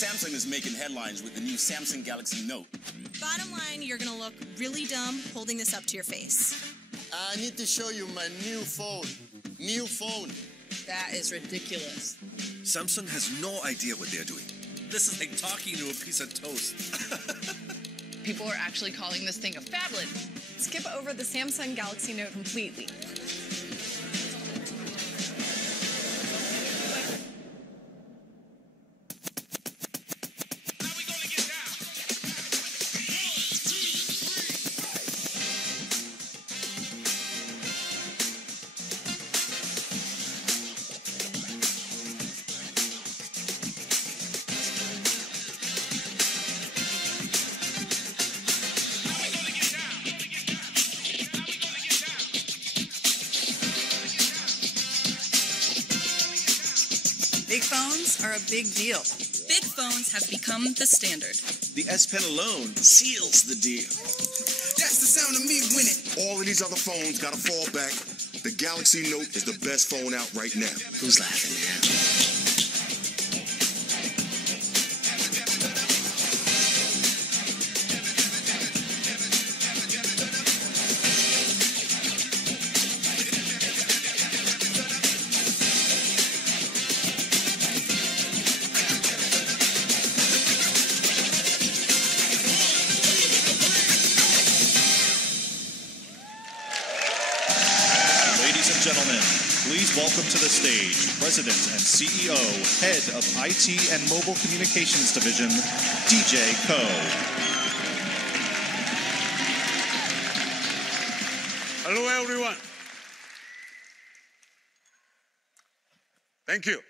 Samsung is making headlines with the new Samsung Galaxy Note. Bottom line, you're gonna look really dumb holding this up to your face. I need to show you my new phone. New phone. That is ridiculous. Samsung has no idea what they're doing. This is like talking to a piece of toast. People are actually calling this thing a phablet. Skip over the Samsung Galaxy Note completely. Big phones are a big deal. Big phones have become the standard. The S Pen alone seals the deal. That's the sound of me winning. All of these other phones got a fallback. The Galaxy Note is the best phone out right now. Who's laughing now? Gentlemen, please welcome to the stage President and CEO, Head of IT and Mobile Communications Division, DJ Koh. Hello, everyone. Thank you.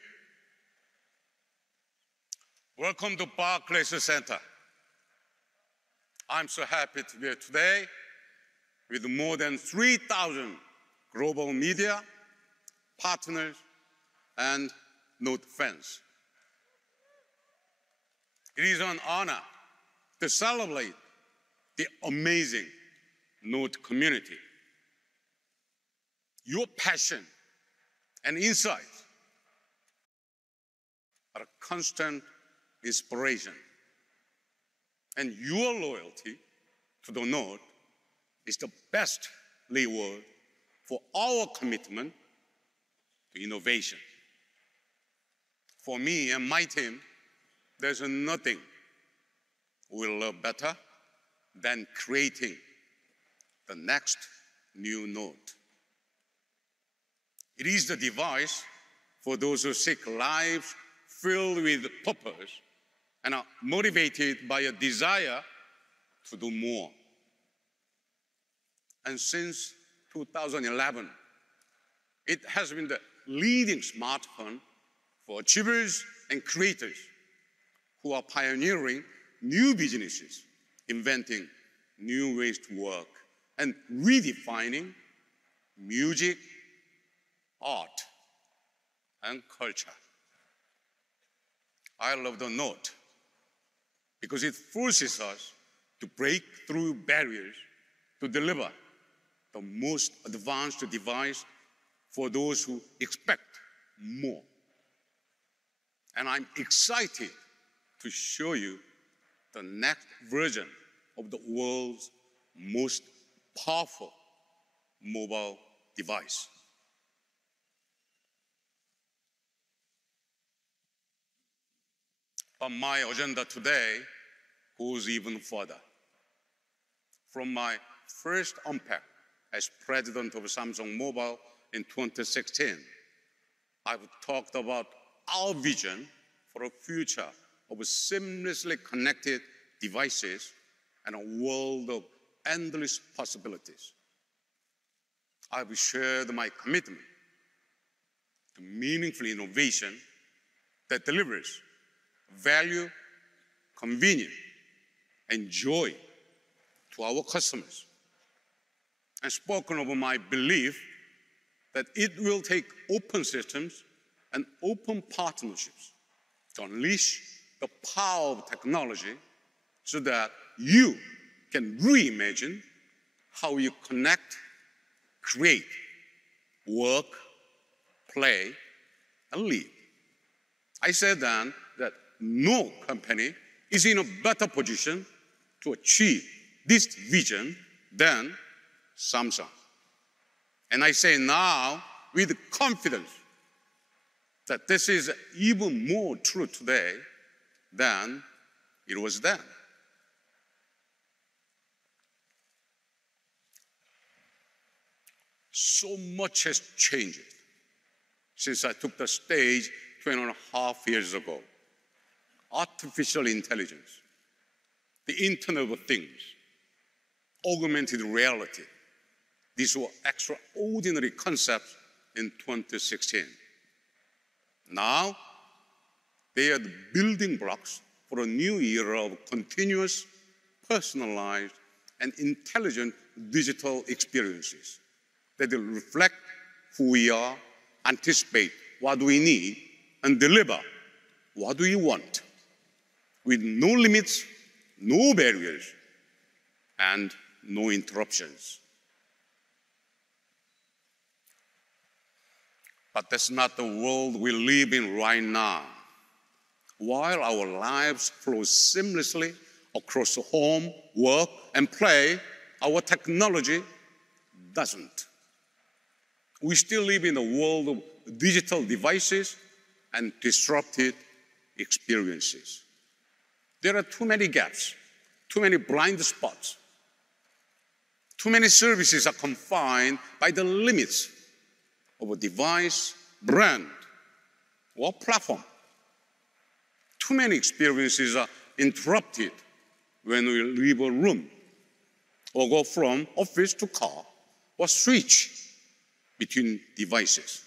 Welcome to Barclays Center. I'm so happy to be here today with more than 3,000 global media, partners, and Note fans. It is an honor to celebrate the amazing Note community. Your passion and insight are a constant inspiration, and your loyalty to the Note is the best reward for our commitment to innovation. For me and my team, there's nothing we love better than creating the next new Note. It is the device for those who seek lives filled with purpose and are motivated by a desire to do more. And since 2011, it has been the leading smartphone for achievers and creators who are pioneering new businesses, inventing new ways to work, and redefining music, art, and culture. I love the Note because it forces us to break through barriers to deliver the most advanced device for those who expect more. And I'm excited to show you the next version of the world's most powerful mobile device. But my agenda today goes even further. From my first unpack as president of Samsung Mobile in 2016, I've talked about our vision for a future of seamlessly connected devices and a world of endless possibilities. I've shared my commitment to meaningful innovation that delivers value, convenience, and joy to our customers, and spoken of my belief that it will take open systems and open partnerships to unleash the power of technology so that you can reimagine how you connect, create, work, play, and live. I said then that no company is in a better position to achieve this vision than Samsung. And I say now with confidence that this is even more true today than it was then. So much has changed since I took the stage 2.5 years ago. Artificial intelligence, the Internet of Things, augmented reality. These were extraordinary concepts in 2016. Now, they are the building blocks for a new era of continuous, personalized, and intelligent digital experiences that will reflect who we are, anticipate what we need, and deliver what we want, with no limits, no barriers, and no interruptions. But that's not the world we live in right now. While our lives flow seamlessly across home, work, and play, our technology doesn't. We still live in a world of digital devices and disrupted experiences. There are too many gaps, too many blind spots. Too many services are confined by the limits of a device, brand, or platform. Too many experiences are interrupted when we leave a room or go from office to car or switch between devices.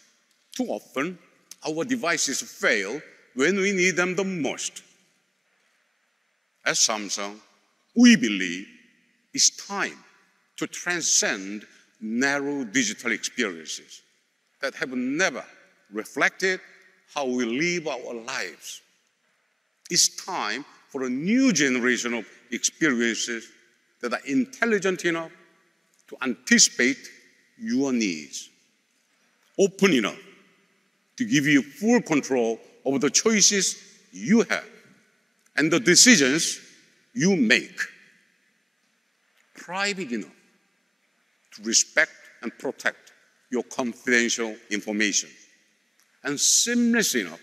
Too often, our devices fail when we need them the most. At Samsung, we believe it's time to transcend narrow digital experiences that have never reflected how we live our lives. It's time for a new generation of experiences that are intelligent enough to anticipate your needs, open enough to give you full control over the choices you have and the decisions you make, private enough to respect and protect your confidential information, and seamless enough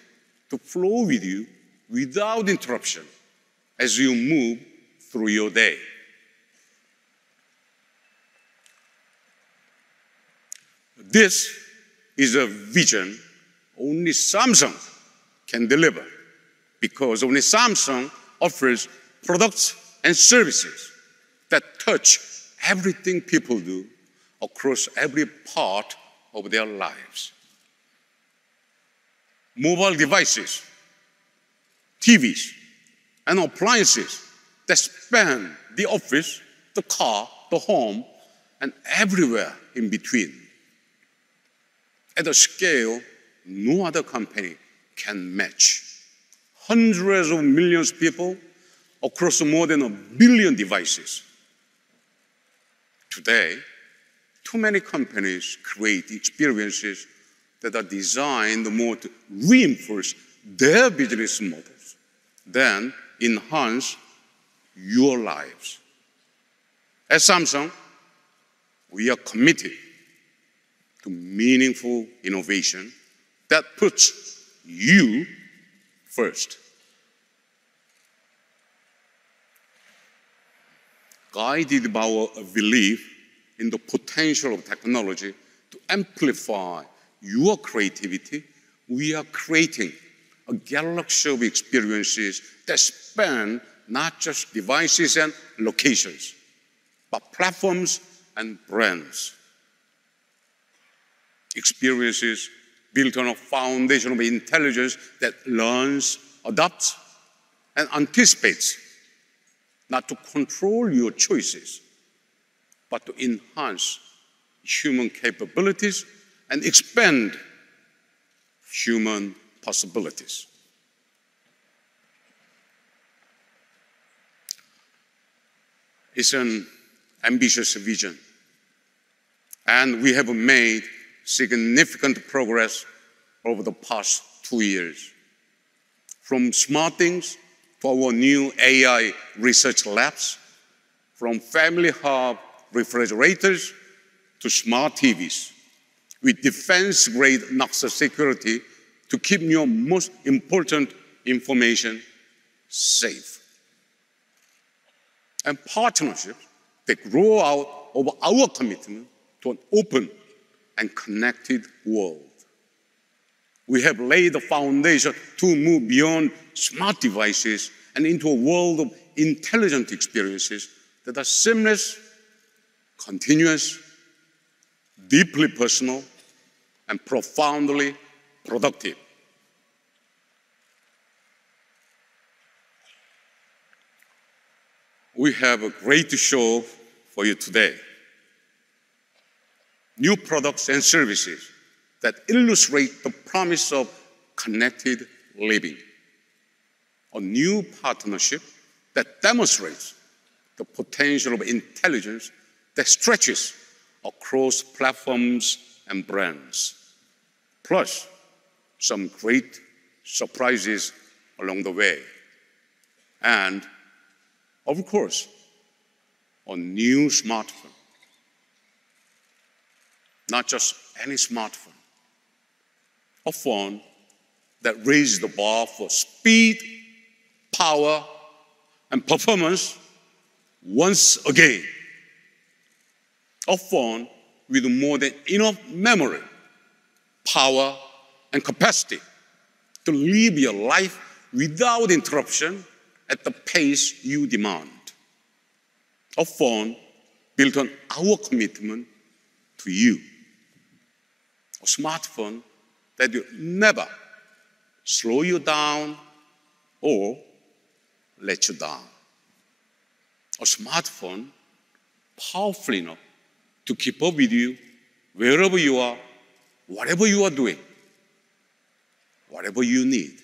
to flow with you without interruption as you move through your day. This is a vision only Samsung can deliver, because only Samsung offers products and services that touch everything people do across every part of their lives. Mobile devices, TVs, and appliances that span the office, the car, the home, and everywhere in between. At a scale no other company can match. Hundreds of millions of people across more than 1 billion devices. Today, too many companies create experiences that are designed more to reinforce their business models than enhance your lives. At Samsung, we are committed to meaningful innovation that puts you first. Guided by our belief in the potential of technology to amplify your creativity, we are creating a galaxy of experiences that span not just devices and locations, but platforms and brands. Experiences built on a foundation of intelligence that learns, adapts, and anticipates, not to control your choices, but to enhance human capabilities and expand human possibilities. It's an ambitious vision, and we have made significant progress over the past 2 years. from smart things to our new AI research labs, from family hub refrigerators to smart TVs, with defense-grade Nexus security to keep your most important information safe. And partnerships that grow out of our commitment to an open and connected world. We have laid the foundation to move beyond smart devices and into a world of intelligent experiences that are seamless, continuous, deeply personal, and profoundly productive. We have a great show for you today. New products and services that illustrate the promise of connected living. A new partnership that demonstrates the potential of intelligence that stretches across platforms and brands. Plus, some great surprises along the way. And, of course, a new smartphone. Not just any smartphone. A phone that raises the bar for speed, power, and performance once again. A phone with more than enough memory, power, and capacity to live your life without interruption at the pace you demand. A phone built on our commitment to you. A smartphone that will never slow you down or let you down. A smartphone powerful enough to keep up with you wherever you are, whatever you are doing, whatever you need.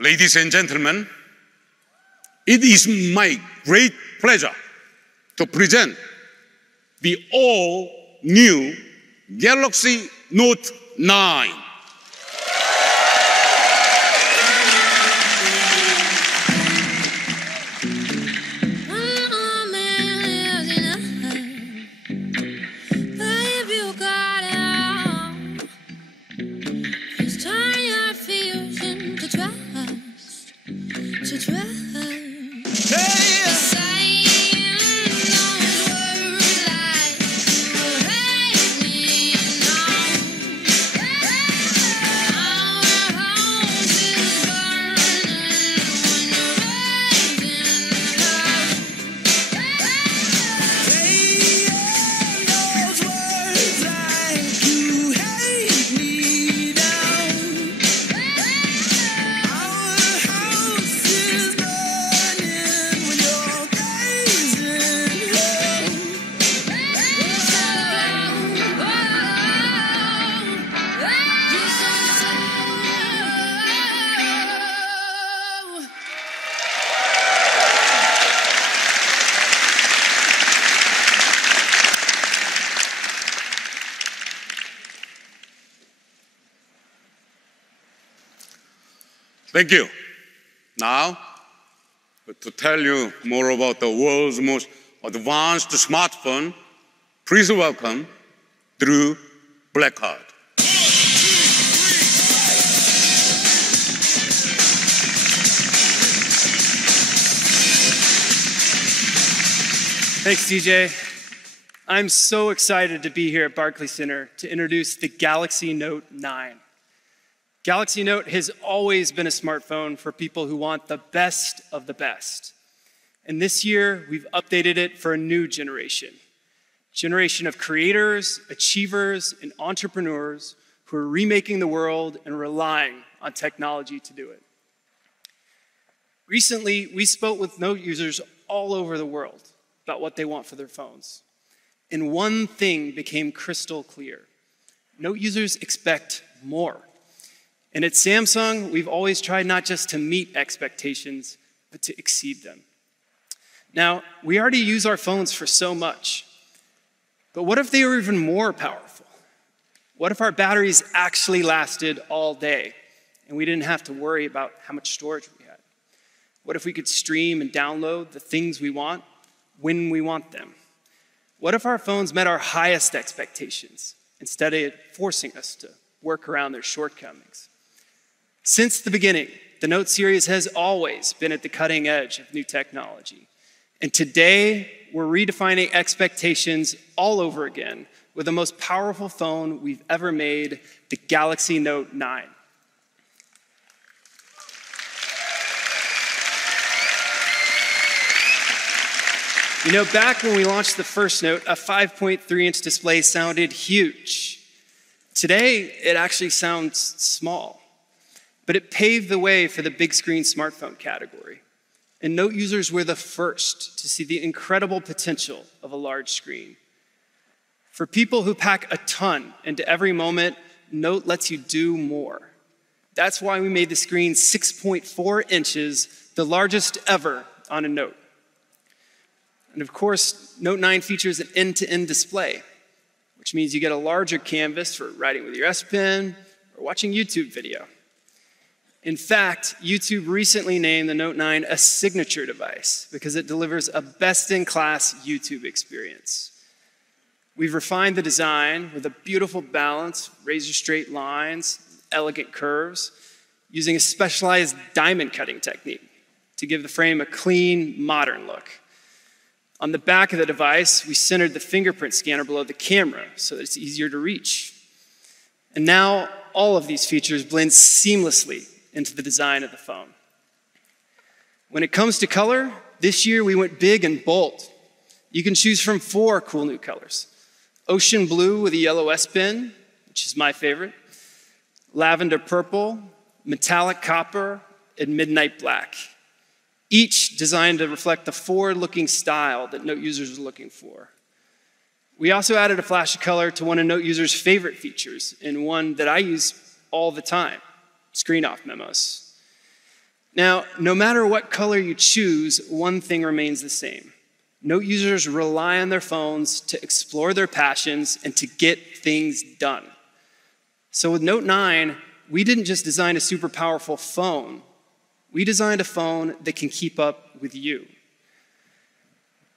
Ladies and gentlemen, it is my great pleasure to present the all-new Galaxy Note 9. Thank you. Now, to tell you more about the world's most advanced smartphone, please welcome Drew Blackard. Thanks, DJ. I'm so excited to be here at Barclays Center to introduce the Galaxy Note 9. Galaxy Note has always been a smartphone for people who want the best of the best. And this year, we've updated it for a new generation of creators, achievers, and entrepreneurs who are remaking the world and relying on technology to do it. Recently, we spoke with Note users all over the world about what they want for their phones. And one thing became crystal clear. Note users expect more. And at Samsung, we've always tried not just to meet expectations, but to exceed them. Now, we already use our phones for so much, but what if they were even more powerful? What if our batteries actually lasted all day and we didn't have to worry about how much storage we had? What if we could stream and download the things we want when we want them? What if our phones met our highest expectations instead of forcing us to work around their shortcomings? Since the beginning, the Note series has always been at the cutting edge of new technology. And today, we're redefining expectations all over again with the most powerful phone we've ever made, the Galaxy Note 9. You know, back when we launched the first Note, a 5.3-inch display sounded huge. Today, it actually sounds small, but it paved the way for the big screen smartphone category. And Note users were the first to see the incredible potential of a large screen. For people who pack a ton into every moment, Note lets you do more. That's why we made the screen 6.4 inches, the largest ever on a Note. And of course, Note 9 features an end-to-end display, which means you get a larger canvas for writing with your S Pen or watching YouTube video. In fact, YouTube recently named the Note 9 a signature device because it delivers a best-in-class YouTube experience. We've refined the design with a beautiful balance, razor-straight lines, elegant curves, using a specialized diamond cutting technique to give the frame a clean, modern look. On the back of the device, we centered the fingerprint scanner below the camera so that it's easier to reach. And now, all of these features blend seamlessly into the design of the phone. When it comes to color, this year we went big and bold. You can choose from 4 cool new colors. Ocean blue with a yellow S Pen, which is my favorite, lavender purple, metallic copper, and midnight black. Each designed to reflect the forward-looking style that Note users are looking for. We also added a flash of color to one of Note users' favorite features, and one that I use all the time, screen-off memos. Now, no matter what color you choose, one thing remains the same. Note users rely on their phones to explore their passions and to get things done. So with Note 9, we didn't just design a super powerful phone. We designed a phone that can keep up with you.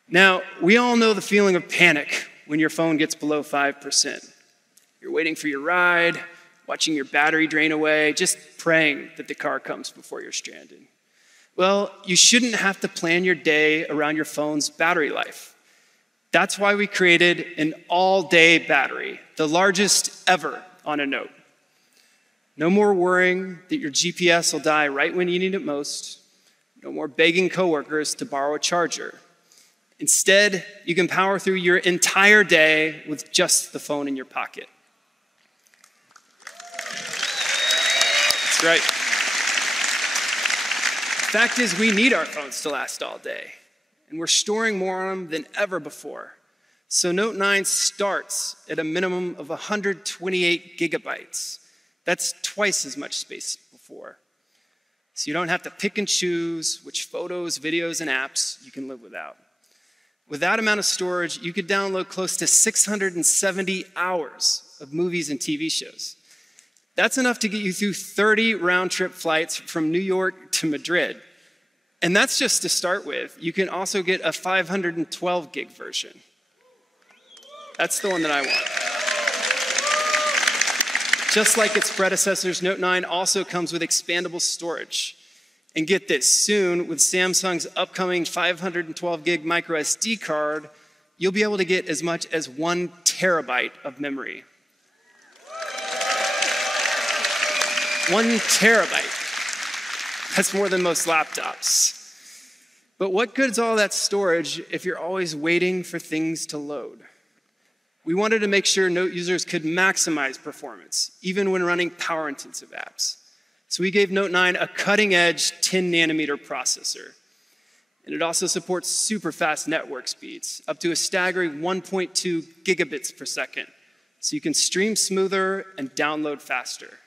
Now, we all know the feeling of panic when your phone gets below 5%. You're waiting for your ride, watching your battery drain away, just praying that the car comes before you're stranded. Well, you shouldn't have to plan your day around your phone's battery life. That's why we created an all-day battery, the largest ever on a Note. No more worrying that your GPS will die right when you need it most. No more begging coworkers to borrow a charger. Instead, you can power through your entire day with just the phone in your pocket. That's right. The fact is, we need our phones to last all day, and we're storing more on them than ever before. So Note 9 starts at a minimum of 128 gigabytes. That's twice as much space before. So you don't have to pick and choose which photos, videos, and apps you can live without. With that amount of storage, you could download close to 670 hours of movies and TV shows. That's enough to get you through 30 round-trip flights from New York to Madrid. And that's just to start with. You can also get a 512 gig version. That's the one that I want. Just like its predecessors, Note 9 also comes with expandable storage. And get this, soon with Samsung's upcoming 512 gig micro SD card, you'll be able to get as much as 1 terabyte of memory. 1 terabyte. That's more than most laptops. But what good is all that storage if you're always waiting for things to load? We wanted to make sure Note users could maximize performance, even when running power-intensive apps. So we gave Note 9 a cutting-edge 10-nanometer processor. And it also supports super fast network speeds, up to a staggering 1.2 gigabits per second. So you can stream smoother and download faster.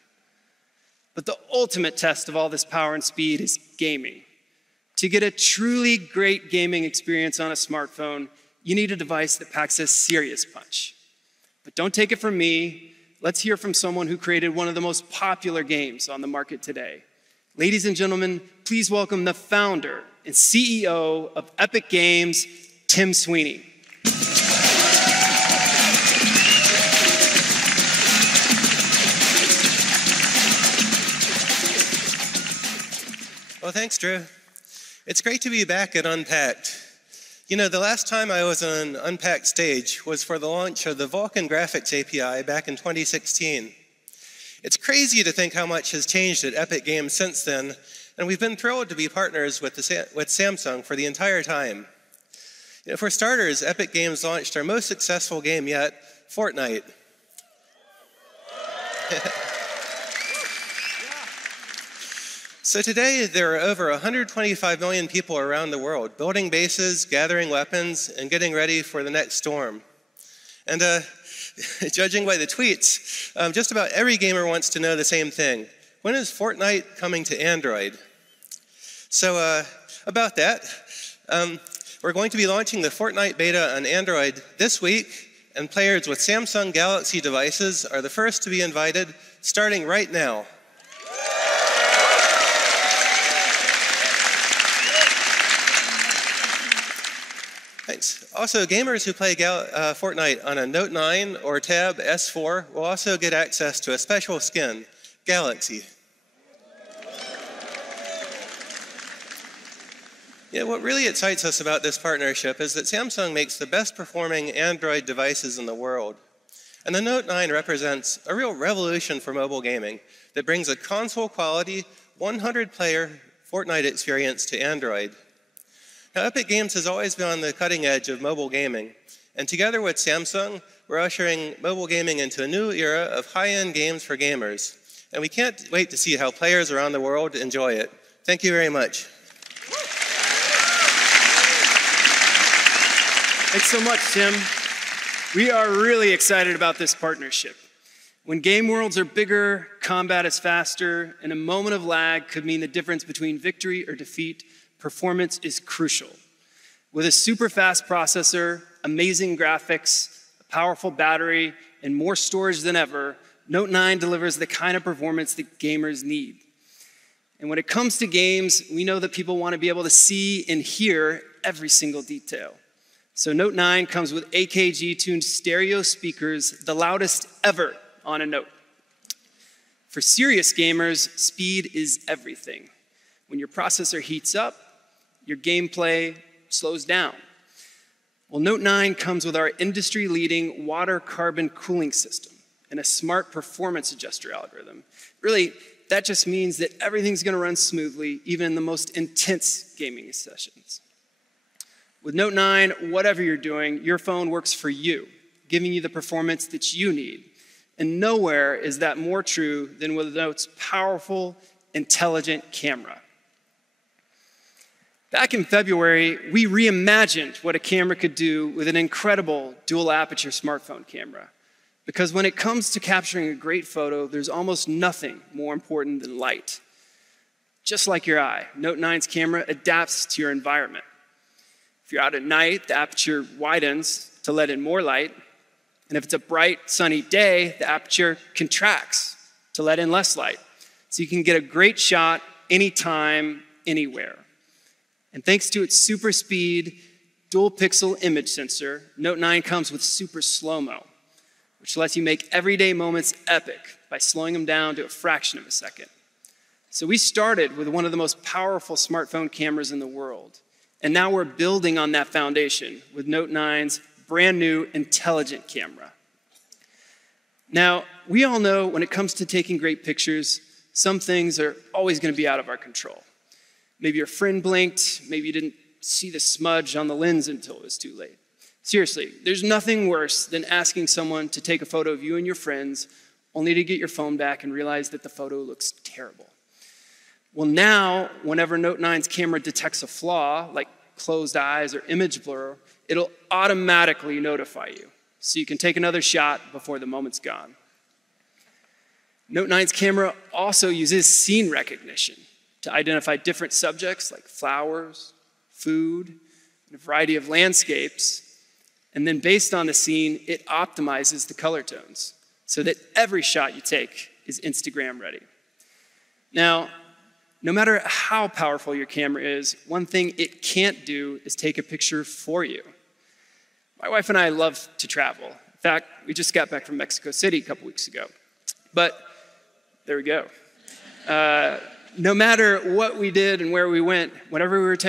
But the ultimate test of all this power and speed is gaming. To get a truly great gaming experience on a smartphone, you need a device that packs a serious punch. But don't take it from me. let's hear from someone who created one of the most popular games on the market today. Ladies and gentlemen, please welcome the founder and CEO of Epic Games, Tim Sweeney. Well, thanks, Drew. It's great to be back at Unpacked. You know, the last time I was on Unpacked stage was for the launch of the Vulkan Graphics API back in 2016. It's crazy to think how much has changed at Epic Games since then, and we've been thrilled to be partners with Samsung for the entire time. You know, for starters, Epic Games launched our most successful game yet, Fortnite. So today, there are over 125 million people around the world building bases, gathering weapons, and getting ready for the next storm. And judging by the tweets, just about every gamer wants to know the same thing. When is Fortnite coming to Android? So about that, we're going to be launching the Fortnite beta on Android this week, and players with Samsung Galaxy devices are the first to be invited, starting right now. Thanks. Also, gamers who play Fortnite on a Note 9 or Tab S4 will also get access to a special skin, Galaxy. Yeah, what really excites us about this partnership is that Samsung makes the best performing Android devices in the world. And the Note 9 represents a real revolution for mobile gaming that brings a console quality 100-player Fortnite experience to Android. Now, Epic Games has always been on the cutting edge of mobile gaming, and together with Samsung, we're ushering mobile gaming into a new era of high-end games for gamers. And we can't wait to see how players around the world enjoy it. Thank you very much. Thanks so much, Tim. We are really excited about this partnership. When game worlds are bigger, combat is faster, and a moment of lag could mean the difference between victory or defeat, performance is crucial. With a super fast processor, amazing graphics, a powerful battery, and more storage than ever, Note 9 delivers the kind of performance that gamers need. And when it comes to games, we know that people want to be able to see and hear every single detail. So Note 9 comes with AKG-tuned stereo speakers, the loudest ever on a Note. For serious gamers, speed is everything. When your processor heats up, your gameplay slows down. Well, Note 9 comes with our industry-leading water carbon cooling system and a smart performance adjuster algorithm. Really, that just means that everything's going to run smoothly, even in the most intense gaming sessions. With Note 9, whatever you're doing, your phone works for you, giving you the performance that you need. And nowhere is that more true than with Note's powerful, intelligent camera. Back in February, we reimagined what a camera could do with an incredible dual aperture smartphone camera. Because when it comes to capturing a great photo, there's almost nothing more important than light. Just like your eye, Note 9's camera adapts to your environment. If you're out at night, the aperture widens to let in more light. And if it's a bright, sunny day, the aperture contracts to let in less light. So you can get a great shot anytime, anywhere. And thanks to its super speed, dual pixel image sensor, Note 9 comes with super slow-mo, which lets you make everyday moments epic by slowing them down to a fraction of a second. So we started with one of the most powerful smartphone cameras in the world. And now we're building on that foundation with Note 9's brand new intelligent camera. Now, we all know when it comes to taking great pictures, some things are always going to be out of our control. Maybe your friend blinked, maybe you didn't see the smudge on the lens until it was too late. Seriously, there's nothing worse than asking someone to take a photo of you and your friends only to get your phone back and realize that the photo looks terrible. Well, now, whenever Note 9's camera detects a flaw, like closed eyes or image blur, it'll automatically notify you, so you can take another shot before the moment's gone. Note 9's camera also uses scene recognition to identify different subjects like flowers, food, and a variety of landscapes. And then based on the scene, it optimizes the color tones so that every shot you take is Instagram ready. Now, no matter how powerful your camera is, one thing it can't do is take a picture for you. My wife and I love to travel. In fact, we just got back from Mexico City a couple weeks ago. But there we go. No matter what we did and where we went, whenever we were taking